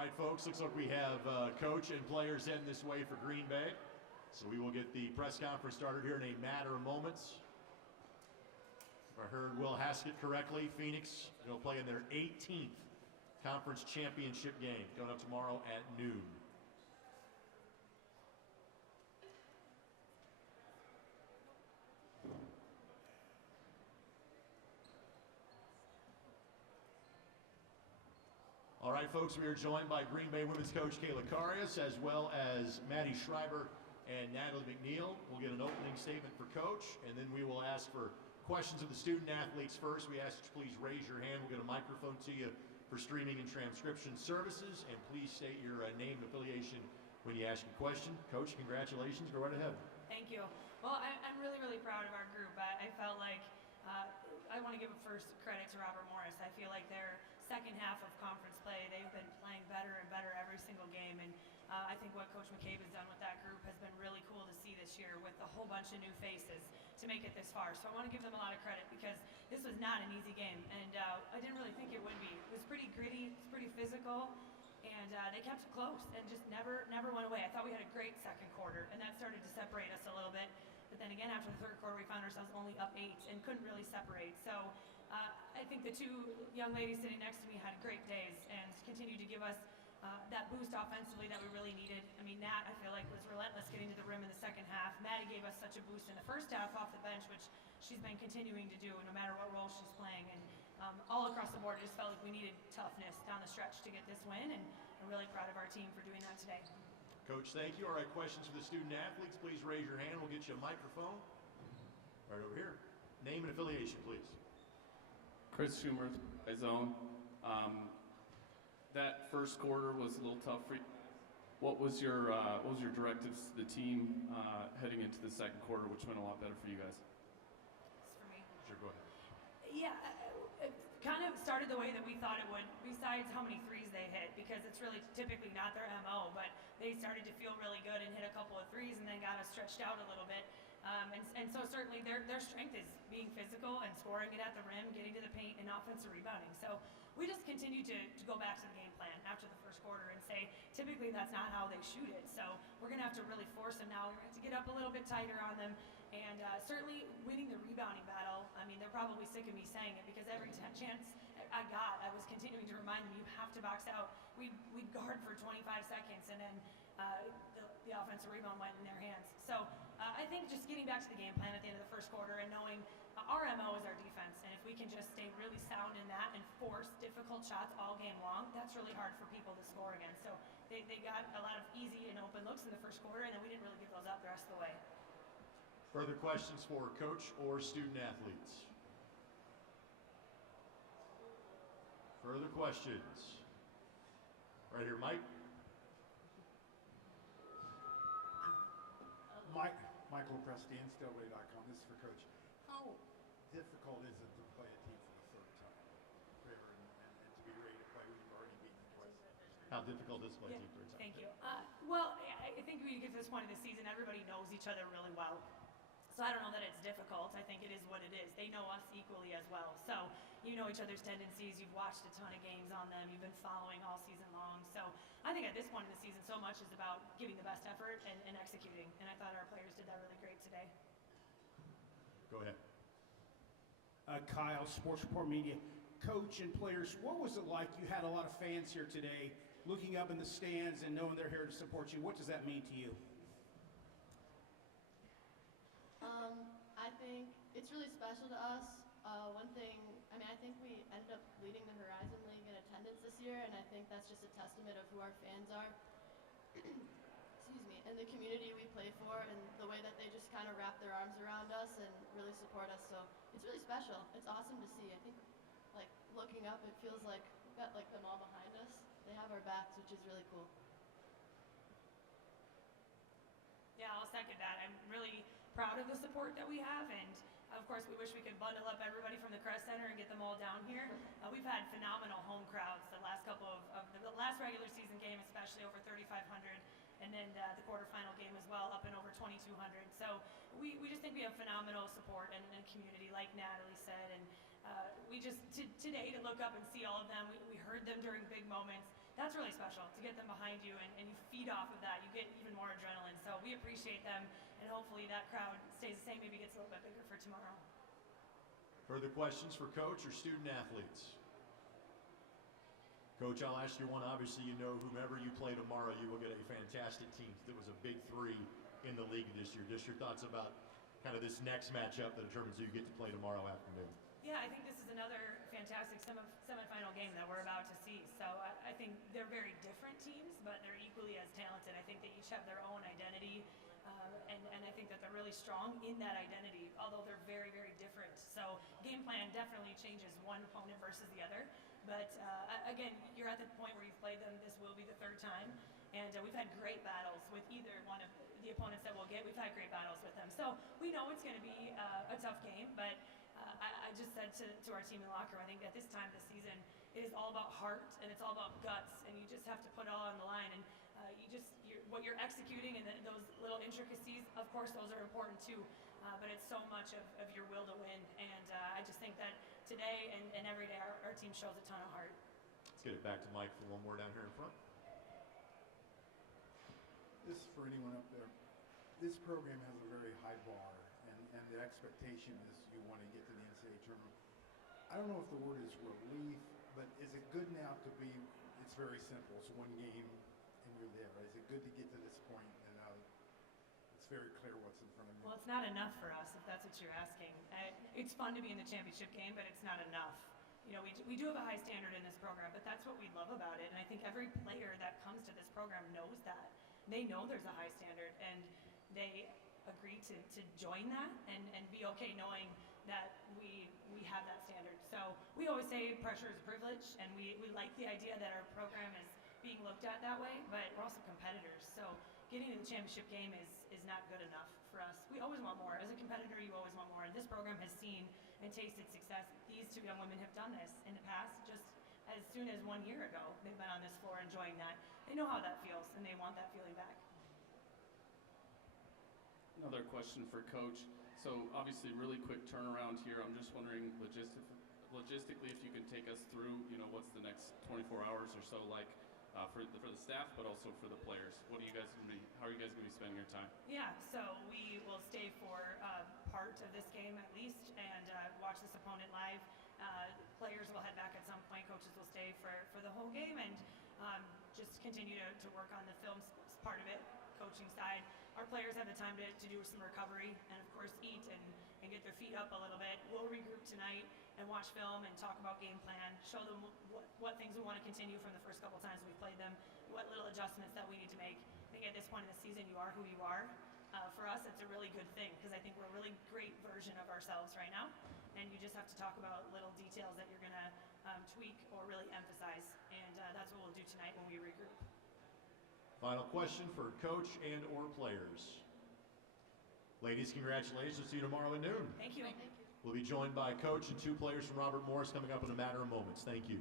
right, folks, looks like we have coach and players heading this way for Green Bay. So we will get the press conference started here in a matter of moments. If I heard Will Haskett correctly, Phoenix will play in their 18th conference championship game going up tomorrow at noon. All right, folks, we are joined by Green Bay women's coach Kayla Karius, as well as Maddie Schreiber and Natalie McNeil. We'll get an opening statement for coach, and then we will ask for questions of the student athletes first. We ask you to please raise your hand. We'll get a microphone to you for streaming and transcription services, and please state your name and affiliation when you ask a question. Coach, congratulations. Go right ahead. Thank you. Well, I'm really proud of our group. I felt like I want to give first credit to Robert Morris. I feel like their second half of conference play, they've been playing better and better every single game, and I think what Coach McCabe has done with that group has been really cool to see this year with a whole bunch of new faces to make it this far. So I want to give them a lot of credit because this was not an easy game, and I didn't really think it would be. It was pretty gritty, it's pretty physical, and they kept it close and just never went away. I thought we had a great second quarter, and that started to separate us a little bit. But then again, after the third quarter, we found ourselves only up 8 and couldn't really separate. So I think the two young ladies sitting next to me had great days and continued to give us that boost offensively that we really needed. I mean, Nat, I feel like, was relentless getting to the rim in the second half. Maddie gave us such a boost in the first half off the bench, which she's been continuing to do no matter what role she's playing. And all across the board, it just felt like we needed toughness down the stretch to get this win, and I'm really proud of our team for doing that today. Coach, thank you. All right, questions for the student athletes, please raise your hand. We'll get you a microphone. Right over here. Name and affiliation, please. Chris Schumer, by Zone. That first quarter was a little tough for you. What was your directives to the team heading into the second quarter, which went a lot better for you guys? It's for me. Sure, go ahead. Yeah, it kind of started the way that we thought it would, besides how many threes they hit, because it's really typically not their MO, but they started to feel really good and hit a couple of threes and then got us stretched out a little bit. And so certainly their strength is being physical and scoring it at the rim, getting to the paint, and offensive rebounding. So we just continue to go back to the game plan after the first quarter and say, typically that's not how they shoot it. So we're going to have to really force them now. We're going to have to get up a little bit tighter on them. And certainly winning the rebounding battle, I mean, they're probably sick of me saying it because every chance I got, I was continuing to remind them, you have to box out. We'd guard for 25 seconds, and then the offensive rebound went in their hands. So I think just getting back to the game plan at the end of the first quarter and knowing our MO is our defense, and if we can just stay really sound in that and force difficult shots all game long, that's really hard for people to score against. So they got a lot of easy and open looks in the first quarter, and then we didn't really give those up the rest of the way. Further questions for coach or student athletes? Further questions? Right here, Mike. Michael Presti, NCAA.com. This is for Coach. How difficult is it to play a team for the third time, and to be ready to play when you've already beaten them twice? How difficult is it to play a team third time? Thank you. Well, I think we get to this point of the season, everybody knows each other really well. So I don't know that it's difficult. I think it is what it is. They know us equally as well. So you know each other's tendencies. You've watched a ton of games on them. You've been following all season long. So I think at this point in the season, so much is about giving the best effort and executing. And I thought our players did that really great today. Go ahead. Kyle, Sports Report Media. Coach and players, what was it like? You had a lot of fans here today looking up in the stands and knowing they're here to support you. What does that mean to you? I think it's really special to us. One thing, I mean, I think we ended up leading the Horizon League in attendance this year, and I think that's just a testament of who our fans are. Excuse me, and the community we play for, and the way that they just kind of wrap their arms around us and really support us. So it's really special. It's awesome to see. I think, like, looking up, it feels like we've got like them all behind us. They have our backs, which is really cool. Yeah, I'll second that. I'm really proud of the support that we have, and of course we wish we could bundle up everybody from the Crest Center and get them all down here. We've had phenomenal home crowds the last couple of the last regular season game, especially over 3,500, and then the quarterfinal game as well, up and over 2,200. So we just think we have phenomenal support and community, like Natalie said, and we just today to look up and see all of them. We heard them during big moments. that's really special to get them behind you and you feed off of that. You get even more adrenaline. So we appreciate them, and hopefully that crowd stays the same, maybe gets a little bit bigger for tomorrow. Further questions for Coach or student athletes? Coach, I'll ask you one. Obviously, you know whomever you play tomorrow, you will get a fantastic team. It was a big three in the league this year. Just your thoughts about kind of this next matchup that determines who you get to play tomorrow afternoon. Yeah, I think this is another fantastic semifinal game that we're about to see. So I think they're very different teams, but they're equally as talented. I think they each have their own identity, and I think that they're really strong in that identity, although they're very, very different. So game plan definitely changes one opponent versus the other. But again, you're at the point where you've played them. This will be the third time. And we've had great battles with either one of the opponents that we'll get. We've had great battles with them. So we know it's going to be a tough game. But I just said to our team in the locker room, I think at this time of the season, it is all about heart and it's all about guts. And you just have to put it all on the line. And what you're executing and those little intricacies, of course, those are important too. But it's so much of your will to win. And I just think that today and every day our team shows a ton of heart. Let's get it back to Mike for one more down here in front. This is for anyone up there. This program has a very high bar, and the expectation is you want to get to the NCAA tournament. I don't know if the word is relief, but is it good now to be, it's very simple, it's one game and you're there. Is it good to get to this point and it's very clear what's in front of you? Well, it's not enough for us, if that's what you're asking. It's fun to be in the championship game, but it's not enough. You know, we do have a high standard in this program, but that's what we love about it. And I think every player that comes to this program knows that. They know there's a high standard, and they agree to join that and be okay knowing that we have that standard. So we always say pressure is a privilege, and we like the idea that our program is being looked at that way, but we're also competitors. So getting to the championship game is not good enough for us. We always want more. As a competitor, you always want more. And this program has seen and tasted success. These two young women have done this in the past. Just as soon as 1 year ago, they've been on this floor enjoying that. They know how that feels, and they want that feeling back. Another question for Coach. So obviously really quick turnaround here. I'm just wondering logistically if you can take us through, what's the next 24 hours or so like for the staff, but also for the players. How are you guys going to be spending your time? Yeah, so we will stay for part of this game at least and watch this opponent live. Players will head back at some point. Coaches will stay for the whole game and just continue to work on the film part of it, coaching side. Our players have the time to do some recovery and of course eat and get their feet up a little bit. We'll regroup tonight and watch film and talk about game plan, show them what things we want to continue from the first couple times we played them, what little adjustments that we need to make. I think at this point in the season, you are who you are. For us, it's a really good thing because I think we're a really great version of ourselves right now, and you just have to talk about little details that you're going to tweak or really emphasize, and that's what we'll do tonight when we regroup. Final question for coach and or players. Ladies, congratulations. See you tomorrow at noon. Thank you. Thank you. We'll be joined by coach and 2 players from Robert Morris coming up in a matter of moments. Thank you.